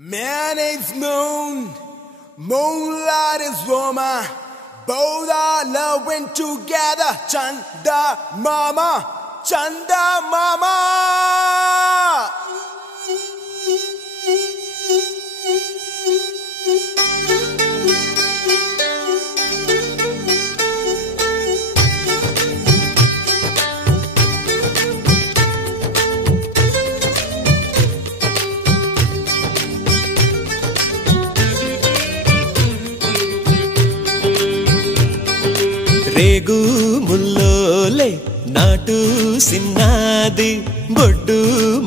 Man is moon, moonlight is woman. Both are loving together. Chanda mama, Chanda mama. రేగు ముల్లోలే నాటు సిన్నాది బొడ్డు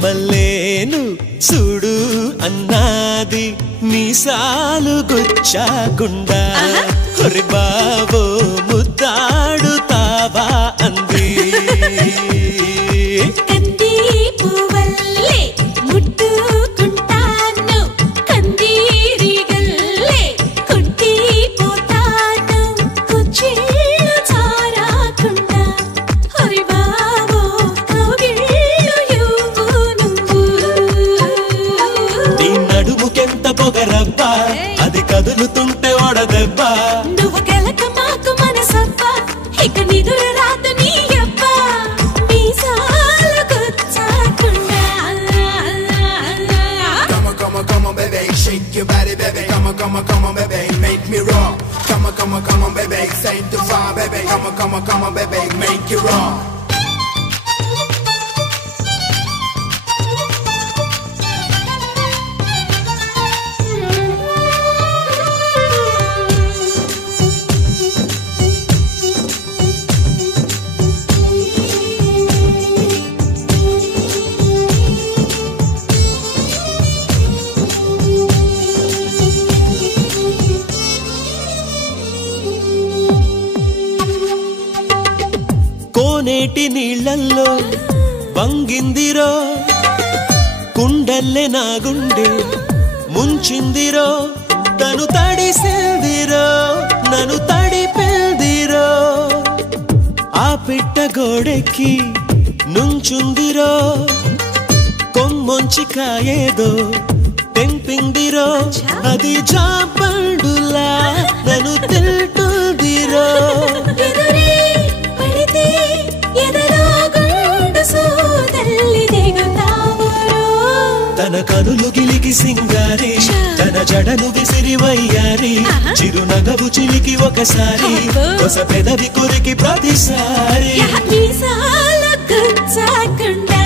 మల్లేను చూడు అన్నాది మీసాలు గుచ్చాకుండా హొరి బావో ముద్దాడుతావా అంది పొగరబ్బా అది కదులుతుంటే ఓడదెబ్బా నువ్వు గెలక మాకు మనసబ్బా ఇక నిదురు రాత నీ అబ్బా మీసాలు గుచ్చాకుండా Come on, come on, come on, baby, shake your body, baby. Come on, come on, come on, baby, make me raw. Come on, come on, come on, baby, same to fire, baby. Come on, come on, come on, baby, make it raw. కోనేటి నీళ్ళల్లో వంగిందిరో కుండల్లే నా గుండె ముంచిందిరో తను తడిసిందిరో నన్ను తడిపెల్దిరో ఆ పిట్ట గోడెక్కి నుంచుందిరో కొమ్మొంచి కాయేదో తెంపిందిరో అది జాపండులా నన్ను తింటుందిరో తన కనులు గిలికి సింగారి తన జడను విసిరి వయ్యారి చిరునగవు చిలికి ఒకసారి కొస పెదవి కొరికి ప్రతిసారి మీసాలు గుచ్చాకుండా